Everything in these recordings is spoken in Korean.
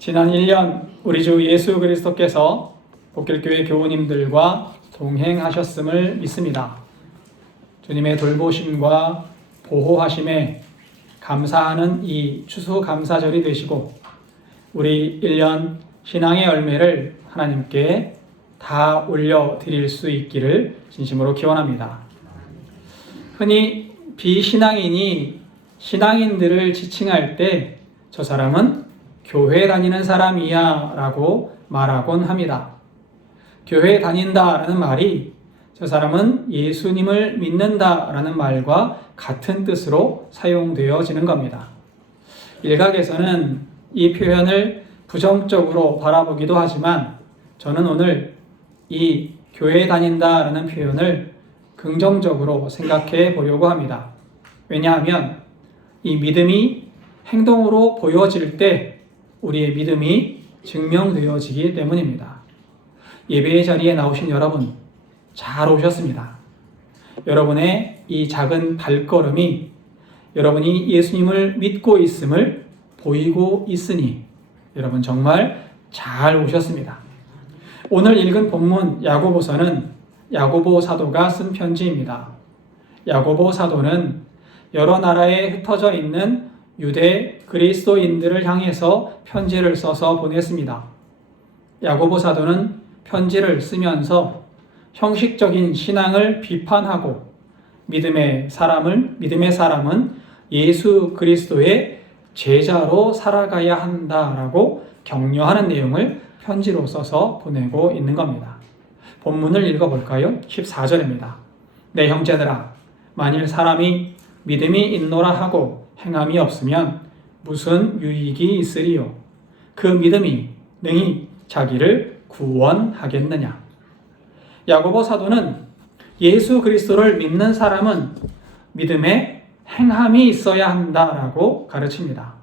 지난 1년 우리 주 예수 그리스도께서 복길교회 교우님들과 동행하셨음을 믿습니다. 주님의 돌보심과 보호하심에 감사하는 이 추수감사절이 되시고 우리 1년 신앙의 열매를 하나님께 다 올려드릴 수 있기를 진심으로 기원합니다. 흔히 비신앙인이 신앙인들을 지칭할 때 저 사람은 교회 다니는 사람이야 라고 말하곤 합니다. 교회 다닌다 라는 말이 저 사람은 예수님을 믿는다 라는 말과 같은 뜻으로 사용되어지는 겁니다. 일각에서는 이 표현을 부정적으로 바라보기도 하지만 저는 오늘 이 교회 다닌다 라는 표현을 긍정적으로 생각해 보려고 합니다. 왜냐하면 이 믿음이 행동으로 보여질 때 우리의 믿음이 증명되어지기 때문입니다. 예배의 자리에 나오신 여러분, 잘 오셨습니다. 여러분의 이 작은 발걸음이 여러분이 예수님을 믿고 있음을 보이고 있으니 여러분 정말 잘 오셨습니다. 오늘 읽은 본문 야고보서는 야고보 사도가 쓴 편지입니다. 야고보 사도는 여러 나라에 흩어져 있는 유대 그리스도인들을 향해서 편지를 써서 보냈습니다. 야고보 사도는 편지를 쓰면서 형식적인 신앙을 비판하고 믿음의 사람은 예수 그리스도의 제자로 살아가야 한다라고 격려하는 내용을 편지로 써서 보내고 있는 겁니다. 본문을 읽어볼까요? 14절입니다. 내 형제들아, 만일 사람이 믿음이 있노라 하고 행함이 없으면 무슨 유익이 있으리요? 그 믿음이 능히 자기를 구원하겠느냐? 야고보 사도는 예수 그리스도를 믿는 사람은 믿음에 행함이 있어야 한다라고 가르칩니다.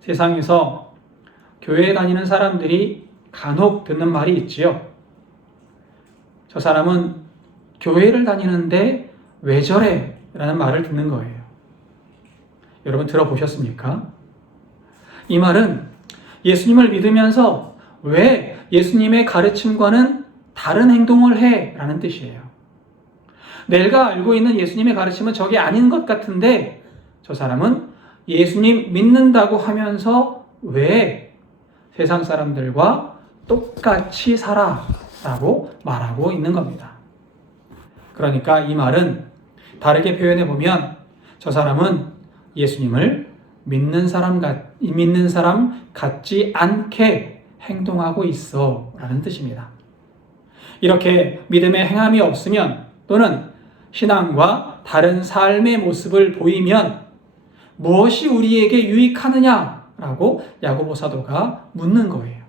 세상에서 교회에 다니는 사람들이 간혹 듣는 말이 있지요. 저 사람은 교회를 다니는데 왜 저래? 라는 말을 듣는 거예요. 여러분 들어보셨습니까? 이 말은 예수님을 믿으면서 왜 예수님의 가르침과는 다른 행동을 해? 라는 뜻이에요. 내가 알고 있는 예수님의 가르침은 저게 아닌 것 같은데 저 사람은 예수님 믿는다고 하면서 왜 세상 사람들과 똑같이 살아? 라고 말하고 있는 겁니다. 그러니까 이 말은 다르게 표현해 보면 저 사람은 예수님을 믿는 사람 같지 않게 행동하고 있어 라는 뜻입니다. 이렇게 믿음의 행함이 없으면 또는 신앙과 다른 삶의 모습을 보이면 무엇이 우리에게 유익하느냐라고 야고보 사도가 묻는 거예요.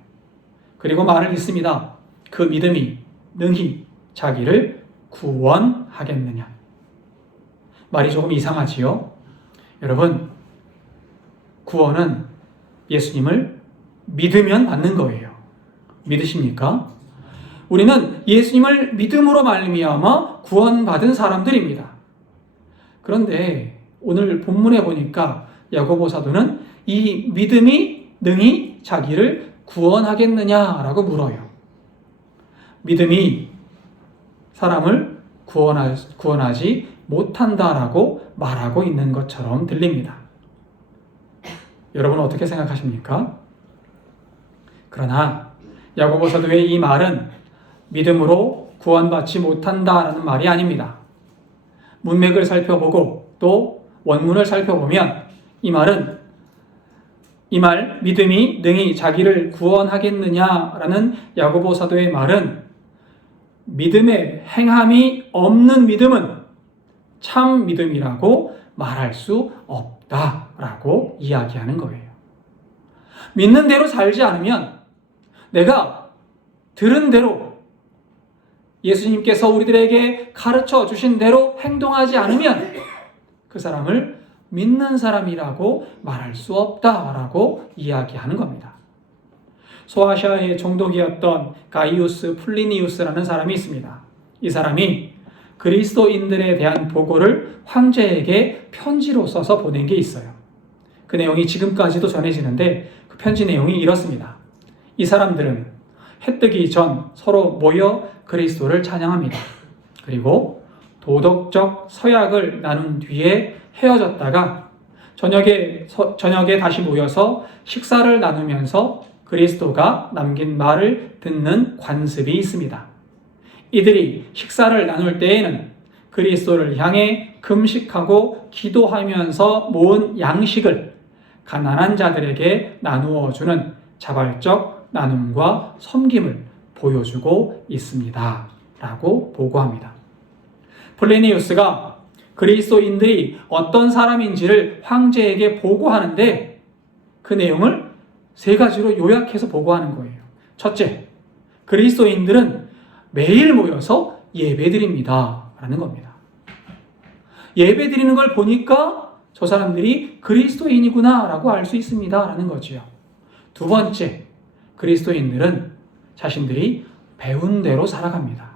그리고 말을 읽습니다. 그 믿음이 능히 자기를 구원하겠느냐. 말이 조금 이상하지요? 여러분, 구원은 예수님을 믿으면 받는 거예요. 믿으십니까? 우리는 예수님을 믿음으로 말미암아 구원받은 사람들입니다. 그런데 오늘 본문에 보니까 야고보 사도는 이 믿음이 능히 자기를 구원하겠느냐라고 물어요. 믿음이 사람을 구원하지 못한다라고 말하고 있는 것처럼 들립니다. 여러분 어떻게 생각하십니까? 그러나 야고보 사도의 이 말은 믿음으로 구원받지 못한다라는 말이 아닙니다. 문맥을 살펴보고 또 원문을 살펴보면 이 말 믿음이 능히 자기를 구원하겠느냐라는 야고보 사도의 말은 믿음의 행함이 없는 믿음은 참 믿음이라고 말할 수 없다라고 이야기하는 거예요. 믿는 대로 살지 않으면 내가 들은 대로 예수님께서 우리들에게 가르쳐 주신 대로 행동하지 않으면 그 사람을 믿는 사람이라고 말할 수 없다라고 이야기하는 겁니다. 소아시아의 총독이었던 가이우스 플리니우스라는 사람이 있습니다. 이 사람이 그리스도인들에 대한 보고를 황제에게 편지로 써서 보낸 게 있어요. 그 내용이 지금까지도 전해지는데 그 편지 내용이 이렇습니다. 이 사람들은 해 뜨기 전 서로 모여 그리스도를 찬양합니다. 그리고 도덕적 서약을 나눈 뒤에 헤어졌다가 저녁에 다시 모여서 식사를 나누면서 그리스도가 남긴 말을 듣는 관습이 있습니다. 이들이 식사를 나눌 때에는 그리스도를 향해 금식하고 기도하면서 모은 양식을 가난한 자들에게 나누어 주는 자발적 나눔과 섬김을 보여주고 있습니다. 라고 보고합니다. 플리니우스가 그리스도인들이 어떤 사람인지를 황제에게 보고하는데 그 내용을 3가지로 요약해서 보고하는 거예요. 첫째, 그리스도인들은 매일 모여서 예배드립니다. 라는 겁니다. 예배드리는 걸 보니까 저 사람들이 그리스도인이구나 라고 알 수 있습니다. 라는 거지요. 두 번째, 그리스도인들은 자신들이 배운 대로 살아갑니다.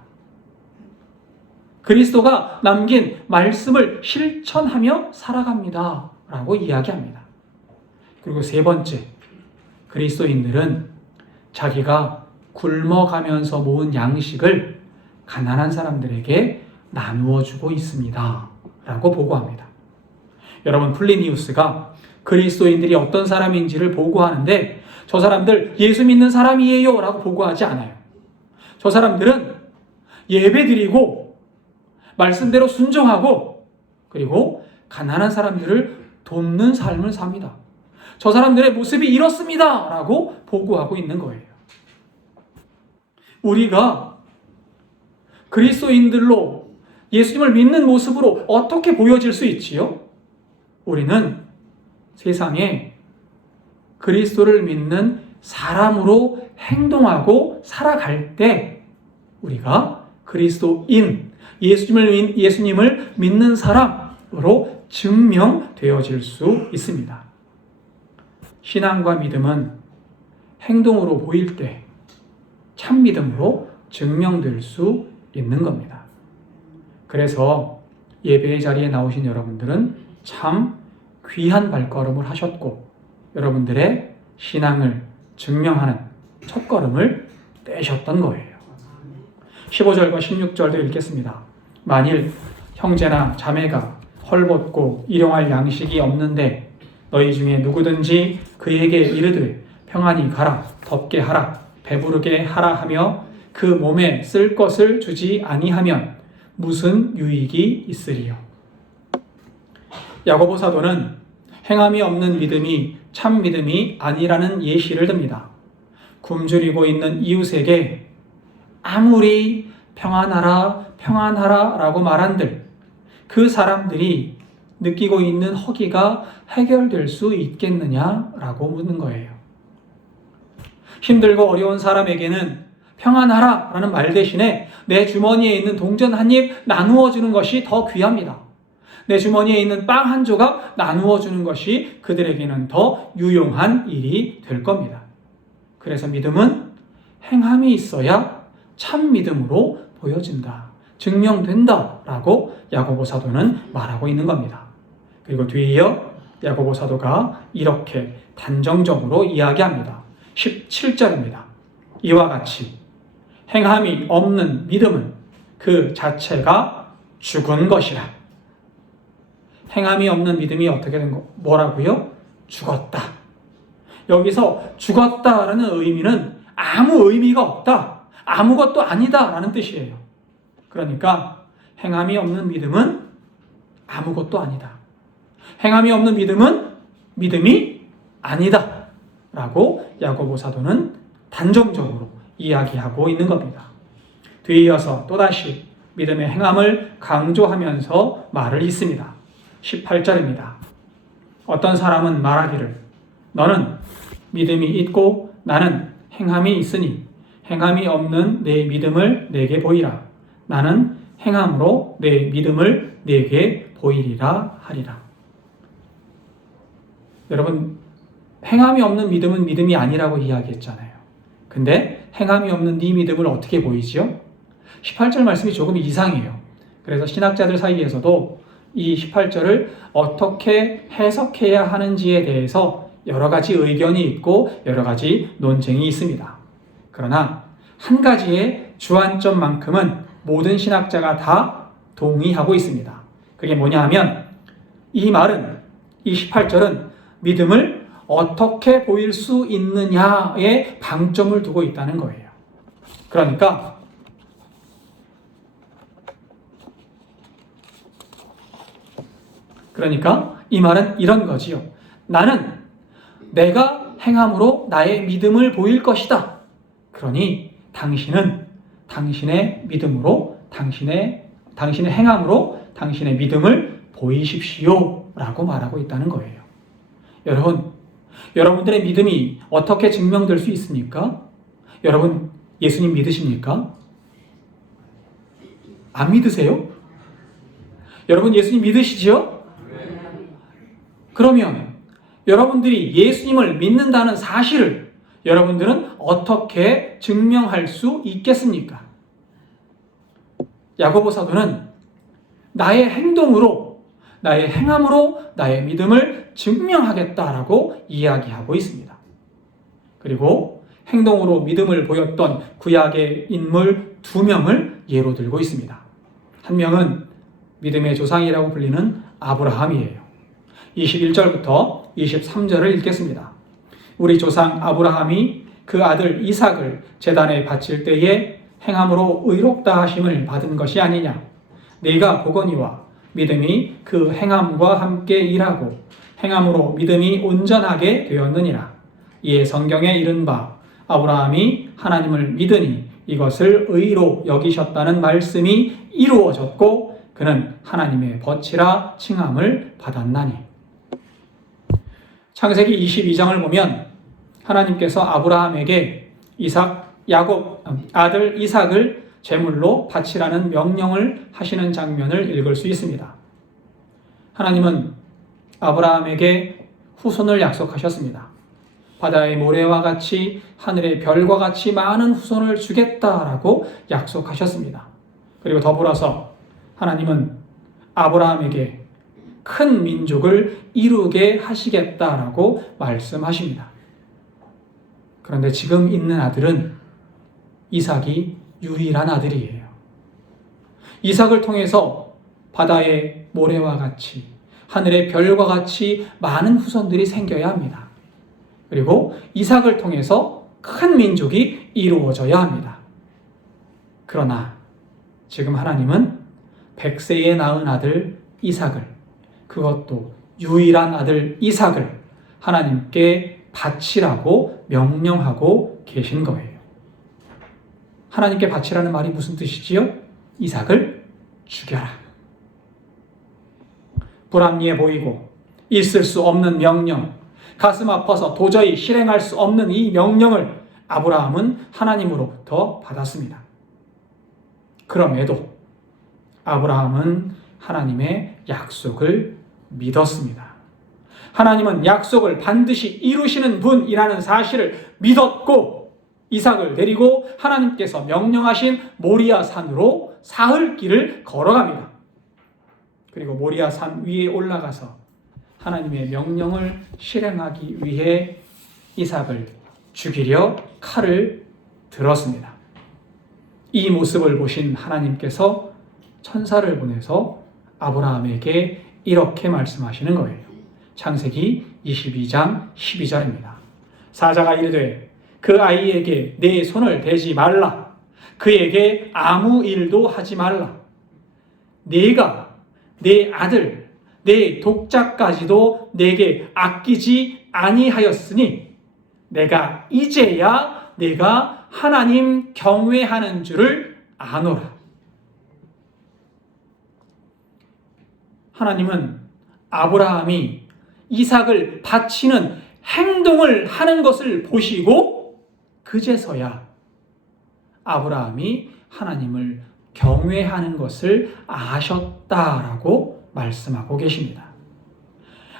그리스도가 남긴 말씀을 실천하며 살아갑니다. 라고 이야기합니다. 그리고 3번째, 그리스도인들은 자기가 굶어가면서 모은 양식을 가난한 사람들에게 나누어 주고 있습니다. 라고 보고합니다. 여러분, 플리니우스가 그리스도인들이 어떤 사람인지를 보고하는데 저 사람들 예수 믿는 사람이에요 라고 보고하지 않아요. 저 사람들은 예배드리고 말씀대로 순종하고 그리고 가난한 사람들을 돕는 삶을 삽니다. 저 사람들의 모습이 이렇습니다 라고 보고하고 있는 거예요. 우리가 그리스도인들로 예수님을 믿는 모습으로 어떻게 보여질 수 있지요? 우리는 세상에 그리스도를 믿는 사람으로 행동하고 살아갈 때 우리가 그리스도인, 예수님을 믿는 사람으로 증명되어질 수 있습니다. 신앙과 믿음은 행동으로 보일 때 참 믿음으로 증명될 수 있는 겁니다. 그래서 예배의 자리에 나오신 여러분들은 참 귀한 발걸음을 하셨고 여러분들의 신앙을 증명하는 첫걸음을 떼셨던 거예요. 15절과 16절도 읽겠습니다. 만일 형제나 자매가 헐벗고 일용할 양식이 없는데 너희 중에 누구든지 그에게 이르되 평안히 가라, 덥게 하라, 배부르게 하라 하며 그 몸에 쓸 것을 주지 아니하면 무슨 유익이 있으리요. 야고보 사도는 행함이 없는 믿음이 참 믿음이 아니라는 예시를 듭니다. 굶주리고 있는 이웃에게 아무리 평안하라, 평안하라 라고 말한들 그 사람들이 느끼고 있는 허기가 해결될 수 있겠느냐라고 묻는 거예요. 힘들고 어려운 사람에게는 평안하라 라는 말 대신에 내 주머니에 있는 동전 한 입 나누어 주는 것이 더 귀합니다. 내 주머니에 있는 빵 한 조각 나누어 주는 것이 그들에게는 더 유용한 일이 될 겁니다. 그래서 믿음은 행함이 있어야 참 믿음으로 보여진다, 증명된다 라고 야고보 사도는 말하고 있는 겁니다. 그리고 뒤이어 야고보 사도가 이렇게 단정적으로 이야기합니다. 17절입니다. 이와 같이 행함이 없는 믿음은 그 자체가 죽은 것이라. 행함이 없는 믿음이 어떻게 된 거? 뭐라고요? 죽었다. 여기서 죽었다라는 의미는 아무 의미가 없다, 아무것도 아니다 라는 뜻이에요. 그러니까 행함이 없는 믿음은 아무것도 아니다. 행함이 없는 믿음은 믿음이 아니다 라고 야고보 사도는 단정적으로 이야기하고 있는 겁니다. 뒤이어서 또다시 믿음의 행함을 강조하면서 말을 잇습니다. 18절입니다. 어떤 사람은 말하기를 너는 믿음이 있고 나는 행함이 있으니 행함이 없는 내 믿음을 내게 보이라. 나는 행함으로 내 믿음을 내게 보이리라 하리라. 여러분, 행함이 없는 믿음은 믿음이 아니라고 이야기했잖아요. 근데 행함이 없는 네 믿음을 어떻게 보이지요? 18절 말씀이 조금 이상해요. 그래서 신학자들 사이에서도 이 18절을 어떻게 해석해야 하는지에 대해서 여러 가지 의견이 있고 여러 가지 논쟁이 있습니다. 그러나 한 가지의 주안점만큼은 모든 신학자가 다 동의하고 있습니다. 그게 뭐냐 하면 이 말은, 이 18절은 믿음을 어떻게 보일 수 있느냐에 방점을 두고 있다는 거예요. 그러니까 이 말은 이런 거지요. 나는 내가 행함으로 나의 믿음을 보일 것이다. 그러니 당신은 당신의 믿음으로, 당신의 행함으로 당신의 믿음을 보이십시오 라고 말하고 있다는 거예요. 여러분들의 믿음이 어떻게 증명될 수 있습니까? 여러분 예수님 믿으십니까? 안 믿으세요? 여러분 예수님 믿으시지요? 그러면 여러분들이 예수님을 믿는다는 사실을 여러분들은 어떻게 증명할 수 있겠습니까? 야고보 사도는 나의 행동으로, 나의 행함으로 나의 믿음을 증명하겠다라고 이야기하고 있습니다. 그리고 행동으로 믿음을 보였던 구약의 인물 2명을 예로 들고 있습니다. 한 명은 믿음의 조상이라고 불리는 아브라함이에요. 21절부터 23절을 읽겠습니다. 우리 조상 아브라함이 그 아들 이삭을 제단에 바칠 때에 행함으로 의롭다 하심을 받은 것이 아니냐. 네가 보거니와 믿음이 그 행함과 함께 일하고 행함으로 믿음이 온전하게 되었느니라. 이에 성경에 이른 바 아브라함이 하나님을 믿으니 이것을 의로 여기셨다는 말씀이 이루어졌고 그는 하나님의 벗이라 칭함을 받았나니. 창세기 22장을 보면 하나님께서 아브라함에게 아들 이삭을 제물로 바치라는 명령을 하시는 장면을 읽을 수 있습니다. 하나님은 아브라함에게 후손을 약속하셨습니다. 바다의 모래와 같이 하늘의 별과 같이 많은 후손을 주겠다라고 약속하셨습니다. 그리고 더불어서 하나님은 아브라함에게 큰 민족을 이루게 하시겠다라고 말씀하십니다. 그런데 지금 있는 아들은 이삭이 유일한 아들이에요. 이삭을 통해서 바다의 모래와 같이 하늘의 별과 같이 많은 후손들이 생겨야 합니다. 그리고 이삭을 통해서 큰 민족이 이루어져야 합니다. 그러나 지금 하나님은 100세에 낳은 아들 이삭을, 그것도 유일한 아들 이삭을 하나님께 바치라고 명령하고 계신 거예요. 하나님께 바치라는 말이 무슨 뜻이지요? 이삭을 죽여라. 불합리해 보이고 있을 수 없는 명령, 가슴 아파서 도저히 실행할 수 없는 이 명령을 아브라함은 하나님으로부터 받았습니다. 그럼에도 아브라함은 하나님의 약속을 믿었습니다. 하나님은 약속을 반드시 이루시는 분이라는 사실을 믿었고 이삭을 데리고 하나님께서 명령하신 모리아 산으로 사흘길을 걸어갑니다. 그리고 모리아 산 위에 올라가서 하나님의 명령을 실행하기 위해 이삭을 죽이려 칼을 들었습니다. 이 모습을 보신 하나님께서 천사를 보내서 아브라함에게 이렇게 말씀하시는 거예요. 창세기 22장 12절입니다. 사자가 이르되 그 아이에게 내 손을 대지 말라. 그에게 아무 일도 하지 말라. 네가 내 아들, 내 독자까지도 내게 아끼지 아니하였으니 내가 이제야 내가 하나님 경외하는 줄을 아노라. 하나님은 아브라함이 이삭을 바치는 행동을 하는 것을 보시고 그제서야 아브라함이 하나님을 경외하는 것을 아셨다라고 말씀하고 계십니다.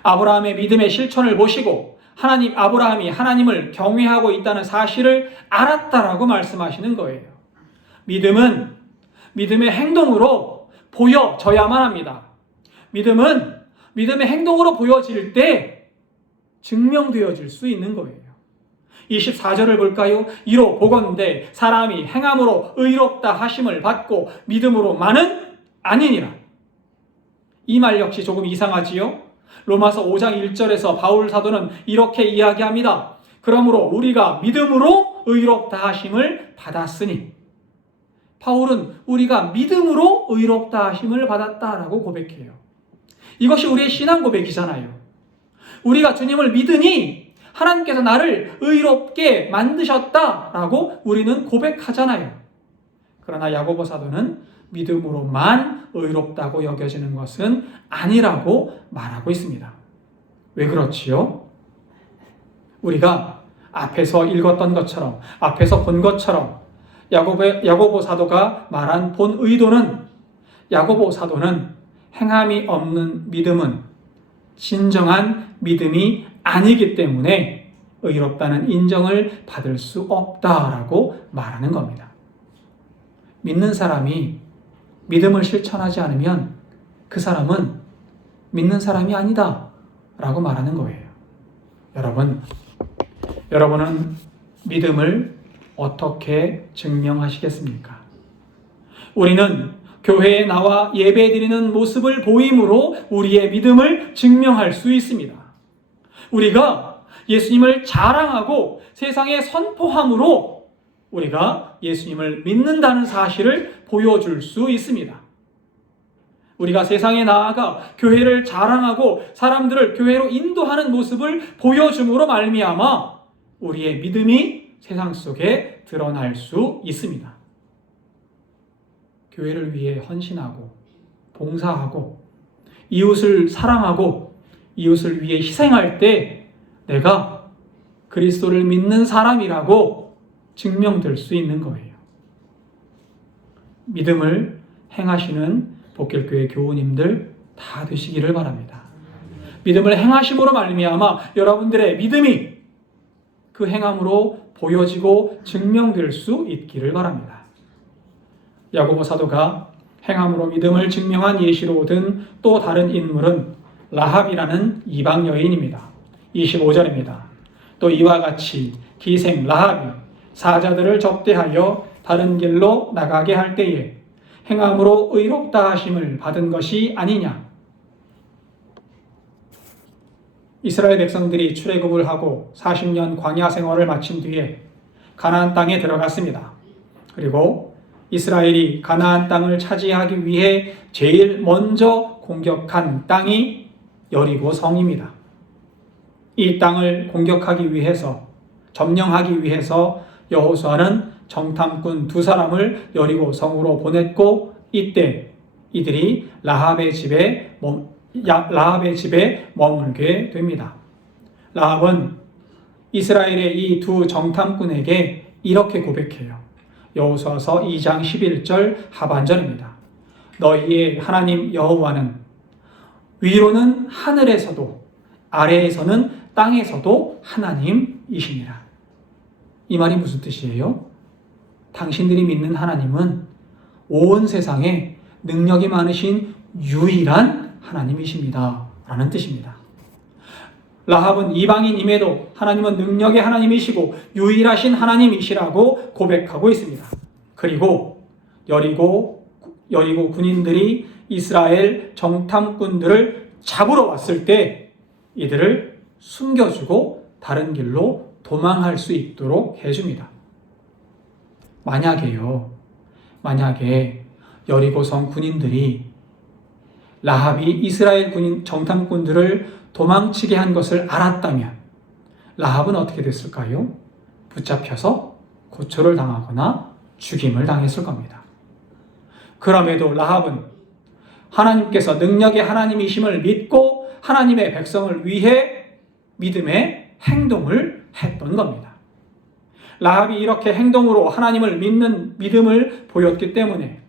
아브라함의 믿음의 실천을 보시고 아브라함이 하나님을 경외하고 있다는 사실을 알았다라고 말씀하시는 거예요. 믿음은 믿음의 행동으로 보여져야만 합니다. 믿음은 믿음의 행동으로 보여질 때 증명되어질 수 있는 거예요. 24절을 볼까요? 이로 보건대 사람이 행함으로 의롭다 하심을 받고 믿음으로만은 아니니라. 이 말 역시 조금 이상하지요? 로마서 5장 1절에서 바울 사도는 이렇게 이야기합니다. 그러므로 우리가 믿음으로 의롭다 하심을 받았으니, 바울은 우리가 믿음으로 의롭다 하심을 받았다라고 고백해요. 이것이 우리의 신앙 고백이잖아요. 우리가 주님을 믿으니 하나님께서 나를 의롭게 만드셨다라고 우리는 고백하잖아요. 그러나 야고보 사도는 믿음으로만 의롭다고 여겨지는 것은 아니라고 말하고 있습니다. 왜 그렇지요? 우리가 앞에서 읽었던 것처럼, 앞에서 본 것처럼 야고보 사도가 말한 본 의도는, 야고보 사도는 행함이 없는 믿음은 진정한 믿음이 아니기 때문에 의롭다는 인정을 받을 수 없다라고 말하는 겁니다. 믿는 사람이 믿음을 실천하지 않으면 그 사람은 믿는 사람이 아니다 라고 말하는 거예요. 여러분은 믿음을 어떻게 증명하시겠습니까? 우리는 교회에 나와 예배드리는 모습을 보임으로 우리의 믿음을 증명할 수 있습니다. 우리가 예수님을 자랑하고 세상에 선포함으로 우리가 예수님을 믿는다는 사실을 보여줄 수 있습니다. 우리가 세상에 나아가 교회를 자랑하고 사람들을 교회로 인도하는 모습을 보여줌으로 말미암아 우리의 믿음이 세상 속에 드러날 수 있습니다. 교회를 위해 헌신하고 봉사하고 이웃을 사랑하고 이웃을 위해 희생할 때 내가 그리스도를 믿는 사람이라고 증명될 수 있는 거예요. 믿음을 행하시는 복길교회 교우님들 다 되시기를 바랍니다. 믿음을 행하심으로 말미암아 여러분들의 믿음이 그 행함으로 보여지고 증명될 수 있기를 바랍니다. 야고보 사도가 행함으로 믿음을 증명한 예시로 얻은 또 다른 인물은 라합이라는 이방 여인입니다. 25절입니다. 또 이와 같이 기생 라합이 사자들을 접대하여 다른 길로 나가게 할 때에 행함으로 의롭다 하심을 받은 것이 아니냐. 이스라엘 백성들이 출애굽을 하고 40년 광야 생활을 마친 뒤에 가나안 땅에 들어갔습니다. 그리고 이스라엘이 가나안 땅을 차지하기 위해 제일 먼저 공격한 땅이 여리고 성입니다. 이 땅을 공격하기 위해서, 점령하기 위해서 여호수아는 정탐꾼 2사람을 여리고 성으로 보냈고, 이때 이들이 라합의 집에 머물게 됩니다. 라합은 이스라엘의 이 2 정탐꾼에게 이렇게 고백해요. 여호수아서 2장 11절 하반절입니다. 너희의 하나님 여호와는 위로는 하늘에서도 아래에서는 땅에서도 하나님이시니라. 이 말이 무슨 뜻이에요? 당신들이 믿는 하나님은 온 세상에 능력이 많으신 유일한 하나님이십니다 라는 뜻입니다. 라합은 이방인임에도 하나님은 능력의 하나님이시고 유일하신 하나님이시라고 고백하고 있습니다. 그리고 여리고 군인들이 이스라엘 정탐꾼들을 잡으러 왔을 때 이들을 숨겨주고 다른 길로 도망할 수 있도록 해줍니다. 만약에 여리고성 군인들이 라합이 이스라엘 군인 정탐꾼들을 도망치게 한 것을 알았다면 라합은 어떻게 됐을까요? 붙잡혀서 고초를 당하거나 죽임을 당했을 겁니다. 그럼에도 라합은 하나님께서 능력의 하나님이심을 믿고 하나님의 백성을 위해 믿음의 행동을 했던 겁니다. 라합이 이렇게 행동으로 하나님을 믿는 믿음을 보였기 때문에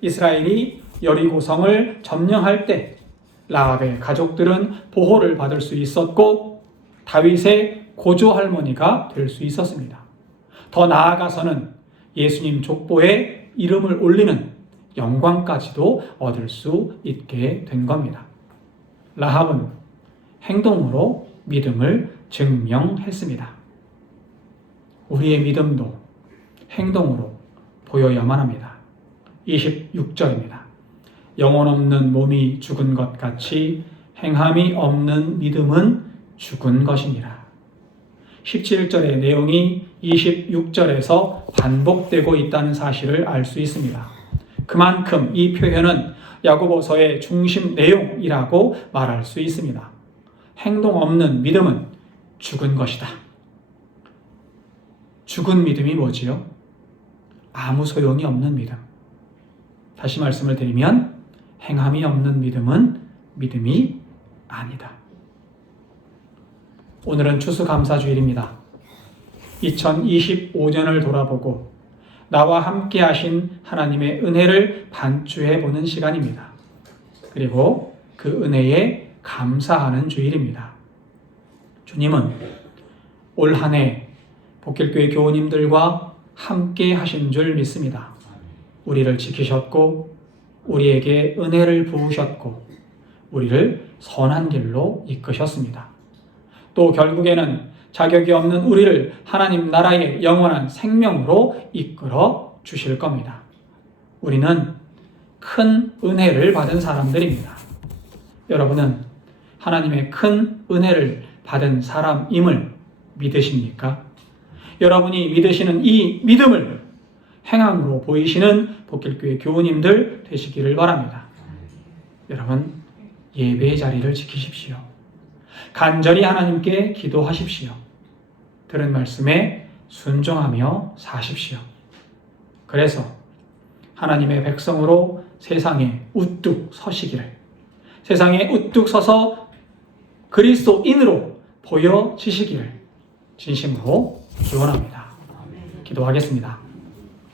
이스라엘이 여리고성을 점령할 때 라합의 가족들은 보호를 받을 수 있었고 다윗의 고조 할머니가 될 수 있었습니다. 더 나아가서는 예수님 족보에 이름을 올리는 영광까지도 얻을 수 있게 된 겁니다. 라합은 행동으로 믿음을 증명했습니다. 우리의 믿음도 행동으로 보여야만 합니다. 26절입니다. 영혼 없는 몸이 죽은 것 같이 행함이 없는 믿음은 죽은 것이니라. 17절의 내용이 26절에서 반복되고 있다는 사실을 알 수 있습니다. 그만큼 이 표현은 야고보서의 중심 내용이라고 말할 수 있습니다. 행동 없는 믿음은 죽은 것이다. 죽은 믿음이 뭐지요? 아무 소용이 없는 믿음. 다시 말씀을 드리면 행함이 없는 믿음은 믿음이 아니다. 오늘은 추수감사주일입니다. 2025년을 돌아보고 나와 함께 하신 하나님의 은혜를 반추해보는 시간입니다. 그리고 그 은혜에 감사하는 주일입니다. 주님은 올 한 해 복길교회 교우님들과 함께 하신 줄 믿습니다. 우리를 지키셨고 우리에게 은혜를 부으셨고 우리를 선한 길로 이끄셨습니다. 또 결국에는 자격이 없는 우리를 하나님 나라의 영원한 생명으로 이끌어 주실 겁니다. 우리는 큰 은혜를 받은 사람들입니다. 여러분은 하나님의 큰 은혜를 받은 사람임을 믿으십니까? 여러분이 믿으시는 이 믿음을 행함으로 보이시는 복길교회 교우님들 되시기를 바랍니다. 여러분, 예배의 자리를 지키십시오. 간절히 하나님께 기도하십시오. 들은 말씀에 순종하며 사십시오. 그래서 하나님의 백성으로 세상에 우뚝 서시기를, 세상에 우뚝 서서 그리스도인으로 보여지시기를 진심으로 기원합니다. 기도하겠습니다.